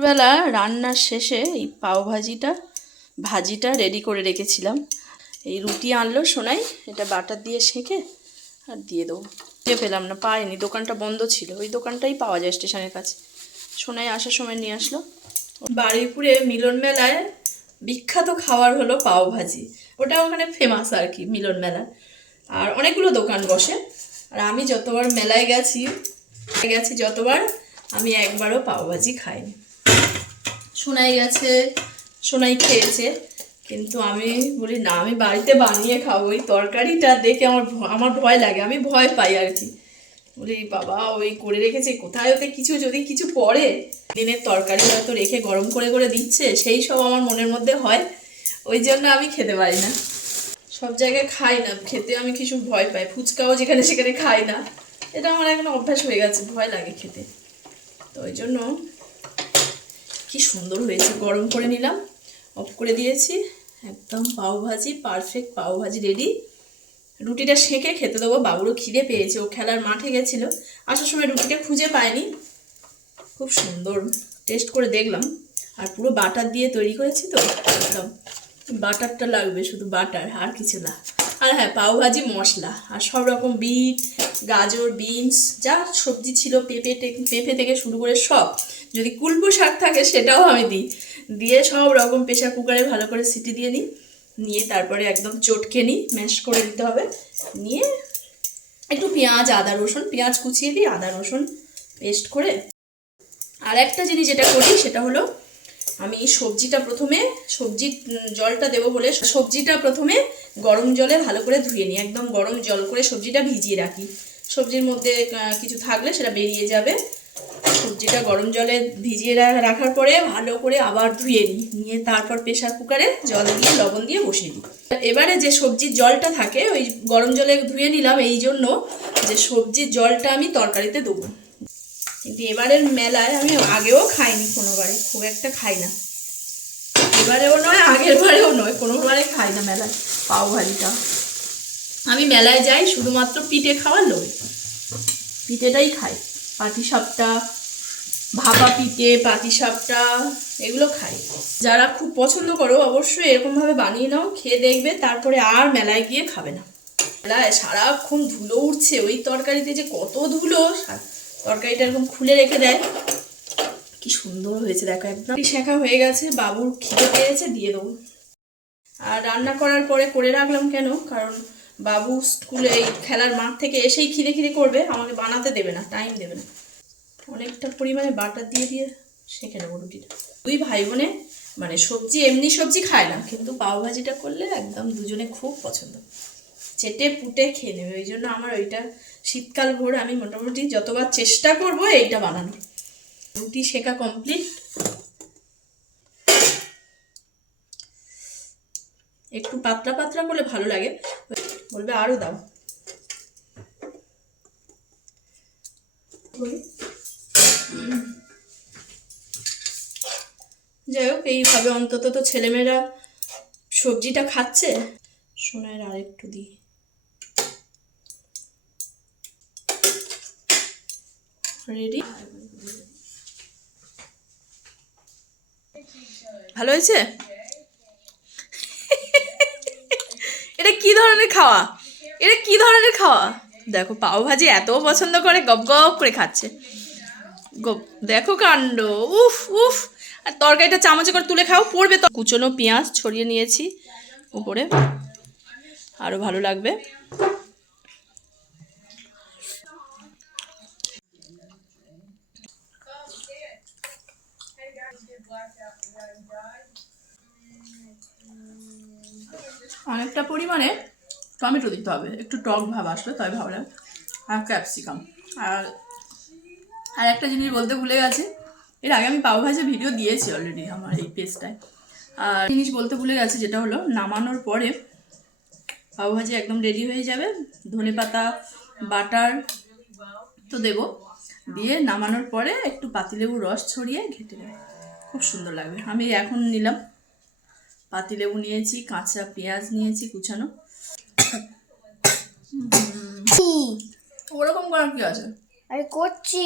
দুপুরবেলা রান্নার শেষে এই ভাজিটা রেডি করে রেখেছিলাম। এই রুটি আনলো সোনাই, এটা বাটার দিয়ে সেঁকে আর দিয়ে দেবো। পেলাম না, পাইনি, দোকানটা বন্ধ ছিল। ওই দোকানটাই পাওয়া যায় স্টেশনের কাছে। সোনাই আসার সময় নিয়ে আসলো। বারুইপুরে মিলন মেলায় বিখ্যাত খাবার হলো পাওভাজি। ওটা ওখানে ফেমাস আর কি মিলন মেলা। আর অনেকগুলো দোকান বসে। আর আমি যতবার মেলায় গেছি যতবার, আমি একবারও পাওভাজি খাইনি। সোনাই গেছে, সোনাই খেয়েছে, কিন্তু আমি বলি না, আমি বাড়িতে বানিয়ে খাবো। ওই তরকারিটা দেখে আমার ভয় লাগে, আমি ভয় পাই আর কি। বলি বাবা ওই করে রেখেছে, কোথায় ওতে যদি কিছু পড়ে, দিনের তরকারি হয়তো রেখে গরম করে করে দিচ্ছে, সেই সব আমার মনের মধ্যে হয়। ওই জন্য আমি খেতে পারি না, সব জায়গায় খাই না খেতে। আমি কিছু ভয় পাই, ফুচকাও যেখানে সেখানে খাই না। এটা আমার এখন অভ্যাস হয়ে গেছে, ভয় লাগে খেতে। তো ওই জন্য কি সুন্দর হয়েছে, গরম করে নিলাম, অফ করে দিয়েছি। একদম পাওভাজি পারফেক্ট, পাওভাজি রেডি। রুটিটা সেঁকে খেতে দেবো। বাবুরও খিদে পেয়েছে, ও খেলার মাঠে গেছিলো, আসার সময় রুটিটা খুঁজে পায়নি। খুব সুন্দর টেস্ট করে দেখলাম। আর পুরো বাটার দিয়ে তৈরি করেছি তো, একদম বাটারটা লাগবে, শুধু বাটার, আর কিছু না। আর হ্যাঁ, পাওভাজি মশলা আর সব রকম বিট, গাজর, বিনস, যা সবজি ছিল, পেঁপে থেকে শুরু করে সব, যদি কুলপো শাক থাকে সেটাও আমি দিয়ে সব রকম প্রেশার কুকারে ভালো করে সিটি দিয়ে নিয়ে তারপরে একদম চটকে নিই, ম্যাশ করে দিতে হবে। নিয়ে একটু পেঁয়াজ আদা রসুন, পেঁয়াজ কুচিয়ে দিই, আদা রসুন পেস্ট করে। আর একটা জিনিস যেটা করি সেটা হলো, আমি সবজির জলটা দেবো বলে সবজিটা প্রথমে গরম জলে ভালো করে ধুয়ে নিই। একদম গরম জল করে সবজিটা ভিজিয়ে রাখি। সবজির মধ্যে কিছু থাকলে সেটা বেরিয়ে যাবে। সবজিটা গরম জলে ভিজিয়ে রাখার পরে ভালো করে আবার ধুয়ে নিয়ে তারপর প্রেশার কুকারে জল দিয়ে লবণ দিয়ে বসিয়ে দিই। এবারে যে সবজির জলটা থাকে, ওই গরম জলে ধুয়ে নিলাম এই জন্য যে সবজির জলটা আমি তরকারিতে দেবো। কিন্তু এবারের মেলায় আমি আগেও খাইনি কোনোবারে, খুব একটা খাই না। এবারেও নয়, আগের বারেও নয়, কোনোবারে খাই না মেলায় পাওভাজিটা। আমি মেলায় যাই শুধুমাত্র পিঠে খাওয়ার লোভে, পিঠেটাই খাই। পাটিসাপটা, ভাপা পিঠে, পাটিসাপটা, এগুলো খাই। যারা খুব পছন্দ করো অবশ্যই এরকমভাবে বানিয়ে নাও, খেয়ে দেখবে, তারপরে আর মেলায় গিয়ে খাবে না। মেলায় সারাক্ষণ ধুলো উঠছে, ওই তরকারিতে যে কত ধুলো। তরকারিটা এরকম খুলে রেখে দেয়। কি সুন্দর হয়েছে দেখো, একদম শেখা হয়ে গেছে। বাবুর খিদে পেয়েছে, দিয়ে দেবো। আর রান্না করার পরে করে রাখলাম কেন, কারণ বাবু স্কুলে এই খেলার মাঠ থেকে এসেই খিদে করবে, আমাকে বানাতে দেবে না, টাইম দেবে না। অনেকটা পরিমাণে বাটার দিয়ে সেঁকে নেবো রুটিটা। দুই ভাই বোনে মানে এমনি সবজি খায় না, কিন্তু পাওভাজিটা করলে একদম দুজনে খুব পছন্দ, চেটে পুটে খেয়ে নেবে। ওই জন্য আমার ওইটা শীতকাল ভোর আমি মোটামুটি যতবার চেষ্টা করবো এইটা বানানোর। রুটি সেকা কমপ্লিট। একটু পাতলা পাতলা করলে ভালো লাগে, বলবে আরো দাও। যাই হোক, এইভাবে অন্তত তো ছেলেমেয়েরা সবজিটা খাচ্ছে। সোনার আর একটু দিই। রেডি, ভালো হয়েছে। এটা কি ধরনের খাওয়া, দেখো পাওভাজি এত পছন্দ করে, গপ গপ করে খাচ্ছে। দেখো কাণ্ড, উফ উফ। আর তরকারিটা চামচে করে তুলে খাও, পড়বে তো। কুচনো পেঁয়াজ ছড়িয়ে নিয়েছি উপরে, আরো ভালো লাগবে। অনেকটা পরিমাণে টমেটো দিতে হবে, একটু টক ভাব আসবে, তাই ভাবলে। আর ক্যাপসিকাম। আর একটা জিনিস বলতে ভুলে গেছি, এর আগে আমি পাওভাজি ভিডিও দিয়েছি অলরেডি আমার এই পেজটায়। আর জিনিস বলতে ভুলে গেছি, যেটা হলো নামানোর পরে পাওভাজি একদম রেডি হয়ে যাবে। ধনেপাতা, বাটার তো দেবো, দিয়ে নামানোর পরে একটু পাতিলেবুর রস ছড়িয়ে ঘেঁটে দেবে, খুব সুন্দর লাগবে। আমি এখন নিলাম, পাতিলেবু নিয়েছি, কাঁচা পেঁয়াজ নিয়েছি কুচানো। ওরকম করার কি আছে, আমি করছি।